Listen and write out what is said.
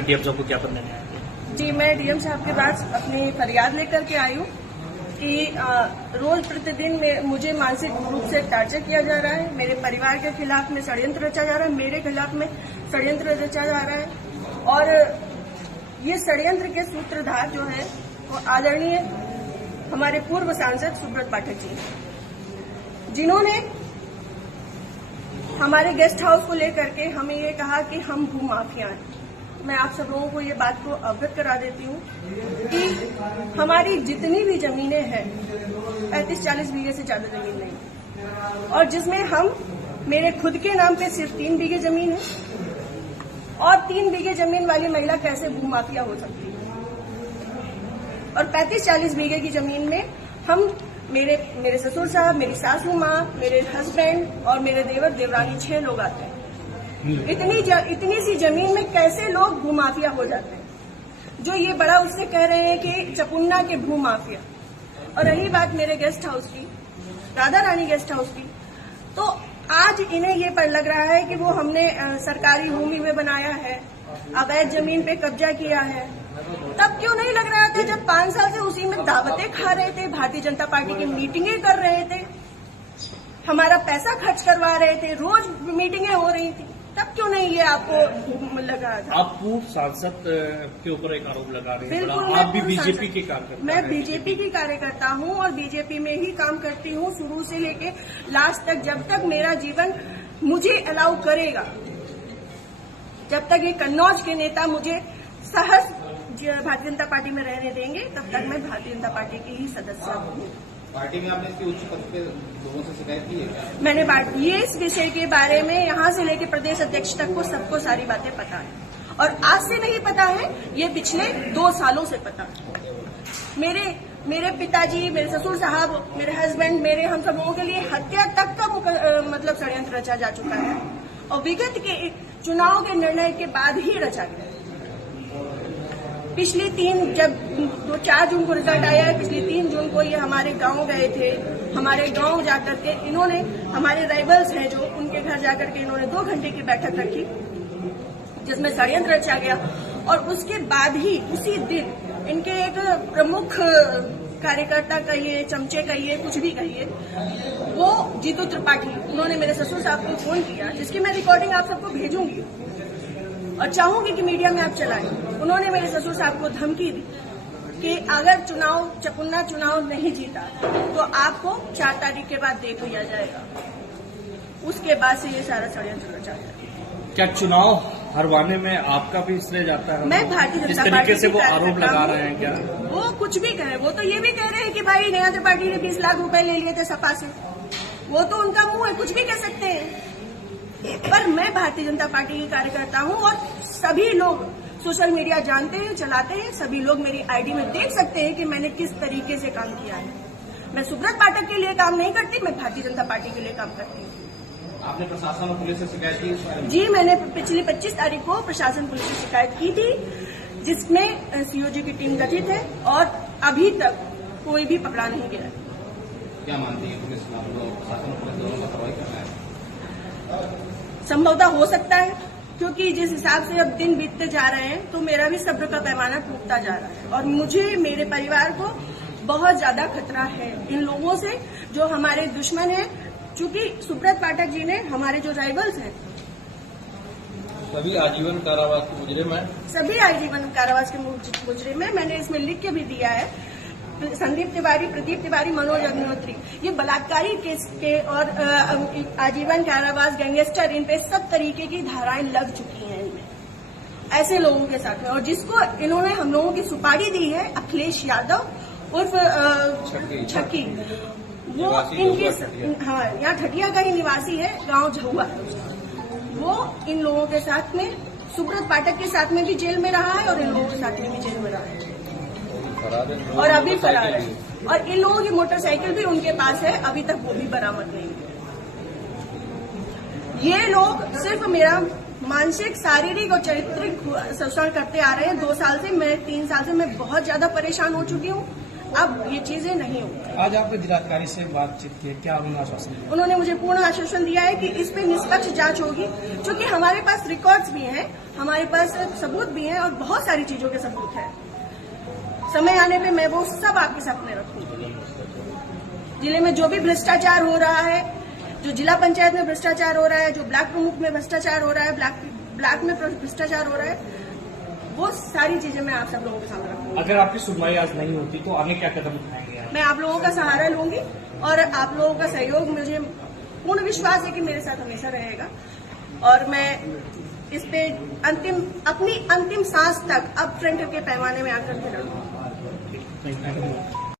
DM साहब को ज्ञापन देने आए थे? जी, मैं डीएम साहब के पास अपनी फरियाद लेकर के आई हूँ कि रोज प्रतिदिन मुझे मानसिक रूप से टार्चर किया जा रहा है। मेरे परिवार के खिलाफ में षड्यंत्र रचा जा रहा है, मेरे खिलाफ में षड्यंत्र रचा जा रहा है। और ये षड्यंत्र के सूत्रधार जो है वो आदरणीय हमारे पूर्व सांसद सुब्रत पाठक जी, जिन्होंने हमारे गेस्ट हाउस को लेकर के हमें ये कहा कि हम भूमाफिया हैं। मैं आप सब लोगों को ये बात को अवगत करा देती हूँ कि हमारी जितनी भी जमीनें हैं 35-40 बीघे से ज्यादा जमीन नहीं, और जिसमें हम मेरे खुद के नाम पे सिर्फ 3 बीघे जमीन है। और 3 बीघे जमीन वाली महिला कैसे भूमाफिया हो सकती है? और 35-40 बीघे की जमीन में हम मेरे ससुर साहब, मेरी सासू माँ, मेरे हस्बैंड और मेरे देवर देवरानी 6 लोग आते हैं। इतनी सी जमीन में कैसे लोग भूमाफिया हो जाते हैं? जो ये बड़ा उससे कह रहे हैं कि चपुन्ना के भूमाफिया। और रही बात मेरे गेस्ट हाउस की, राधा रानी गेस्ट हाउस की, तो आज इन्हें ये पर लग रहा है कि वो हमने सरकारी भूमि में बनाया है, अवैध जमीन पे कब्जा किया है। तब क्यों नहीं लग रहा था जब 5 साल से उसी में दावतें खा रहे थे, भारतीय जनता पार्टी की मीटिंगें कर रहे थे, हमारा पैसा खर्च करवा रहे थे, रोज मीटिंगें हो रही थी, तब क्यों नहीं ये आपको लगा था? आप पूर्व सांसद के ऊपर एक आरोप लगा रहे हैं। बिल्कुल, आप भी बीजेपी के कार्यकर्ता? मैं बीजेपी की कार्यकर्ता हूँ और बीजेपी में ही काम करती हूँ शुरू से लेके लास्ट तक। जब तक मेरा जीवन मुझे अलाउ करेगा, जब तक ये कन्नौज के नेता मुझे सहज भारतीय जनता पार्टी में रहने देंगे, तब तक मैं भारतीय जनता पार्टी की ही सदस्य हूँ। पार्टी में आपने इसकी उच्च पद पे लोगों से शिकायत की है? मैंने ये इस विषय के बारे में यहाँ से लेकर प्रदेश अध्यक्ष तक को सबको सारी बातें पता है, और आज से नहीं पता है, ये पिछले 2 सालों से पता है। मेरे पिताजी, मेरे ससुर साहब, मेरे हस्बैंड, हम सब लोगों के लिए हत्या तक का मतलब षड्यंत्र रचा जा चुका है, और विगत के चुनाव के निर्णय के बाद ही रचा गया। पिछली 4 जून को रिजल्ट आया है, पिछली 3 जून को ये हमारे गांव गए थे। हमारे गांव जाकर के इन्होंने, हमारे राइवल्स हैं जो, उनके घर जाकर के इन्होंने 2 घंटे की बैठक रखी जिसमें षड्यंत्र रचा गया। और उसके बाद ही उसी दिन इनके एक प्रमुख कार्यकर्ता कहिए, चमचे कहिए, कुछ भी कहिए, वो जीतू त्रिपाठी, उन्होंने मेरे ससुर साहब को फोन किया, जिसकी मैं रिकॉर्डिंग आप सबको भेजूंगी और चाहूंगी कि मीडिया में आप चलाएं। उन्होंने मेरे ससुर साहब को धमकी दी कि अगर चपुन्ना चुनाव नहीं जीता तो आपको 4 तारीख के बाद देख लिया जाएगा। उसके बाद से ये सारा षड्यंत्र रचा है। क्या चुनाव हरवाने में आपका भी इसलिए जाता है? मैं भारतीय जनता पार्टी, इस तरीके से वो आरोप लगा रहे हैं क्या? वो कुछ भी कहे, वो तो ये भी कह रहे हैं कि भाई नेहा त्रिपाठी ने 20 लाख रुपए ले लिए थे सपा से। वो तो उनका मुंह है, कुछ भी कह सकते हैं। पर मैं भारतीय जनता पार्टी की कार्यकर्ता हूँ और सभी लोग सोशल मीडिया जानते हैं, चलाते हैं, सभी लोग मेरी आईडी में देख सकते हैं कि मैंने किस तरीके से काम किया है। मैं सुब्रत पाठक के लिए काम नहीं करती, मैं भारतीय जनता पार्टी के लिए काम करती हूँ। आपने प्रशासन और पुलिस से शिकायत की? जी, मैंने पिछली 25 तारीख को प्रशासन पुलिस से शिकायत की थी, जिसमें सीओजी की टीम गठित है और अभी तक कोई भी पकड़ा नहीं गया। क्या मानती है पुलिस, प्रशासन और पुलिस दोनों कार्रवाई करना है? संभवतः हो सकता है, क्योंकि जिस हिसाब से अब दिन बीतते जा रहे हैं तो मेरा भी सब्र का पैमाना टूटता जा रहा है, और मुझे, मेरे परिवार को बहुत ज्यादा खतरा है इन लोगों से जो हमारे दुश्मन हैं। चूंकि सुब्रत पाठक जी ने, हमारे जो राइवल्स हैं, सभी आजीवन कारावास के मुजरिम हैं। सभी आजीवन कारावास के मुजरिम हैं। मैंने इसमें लिख के भी दिया है, संदीप तिवारी, प्रदीप तिवारी, मनोज अग्निहोत्री, ये बलात्कारी केस के और आजीवन कारावास, गैंगस्टर, इन पे सब तरीके की धाराएं लग चुकी हैं इनमें, ऐसे लोगों के साथ में। और जिसको इन्होंने हम लोगों की सुपारी दी है, अखिलेश यादव उर्फ छक्की, वो इनके, हाँ, यहाँ ठटिया का ही निवासी है, गांव झहुआ, वो इन लोगों के साथ में, सुब्रत पाठक के साथ में भी जेल में रहा है और इन लोगों के साथ में भी जेल में रहा है और अभी फरार है। और इन लोगों की मोटरसाइकिल भी उनके पास है, अभी तक वो भी बरामद नहीं है। ये लोग सिर्फ मेरा मानसिक, शारीरिक और चारित्रिक शोषण करते आ रहे हैं 2 साल से। मैं 3 साल से मैं बहुत ज्यादा परेशान हो चुकी हूँ। अब ये चीजें नहीं होंगी। आज आपने जिलाधिकारी से बातचीत की, क्या उन्होंने आश्वासन दिया? उन्होंने मुझे पूर्ण आश्वासन दिया है कि इस पे निष्पक्ष जांच होगी, क्योंकि हमारे पास रिकॉर्ड्स भी हैं, हमारे पास सबूत भी हैं और बहुत सारी चीजों के सबूत हैं। समय आने पे मैं वो सब आपके सामने रखूंगी। जिले में जो भी भ्रष्टाचार हो रहा है, जो जिला पंचायत में भ्रष्टाचार हो रहा है, जो ब्लॉक प्रमुख में भ्रष्टाचार हो रहा है, ब्लॉक में भ्रष्टाचार हो रहा है, वो सारी चीजें मैं आप सब लोगों के सामने रखूंगी। अगर आपकी सुनवाई आज नहीं होती तो आगे क्या कदम उठाएंगे आप? मैं आप लोगों का सहारा लूंगी और आप लोगों का सहयोग, मुझे पूर्ण विश्वास है कि मेरे साथ हमेशा रहेगा और मैं इस पे अपनी अंतिम सांस तक अब फ्रंट के पैमाने में आकर के लड़ूंगी।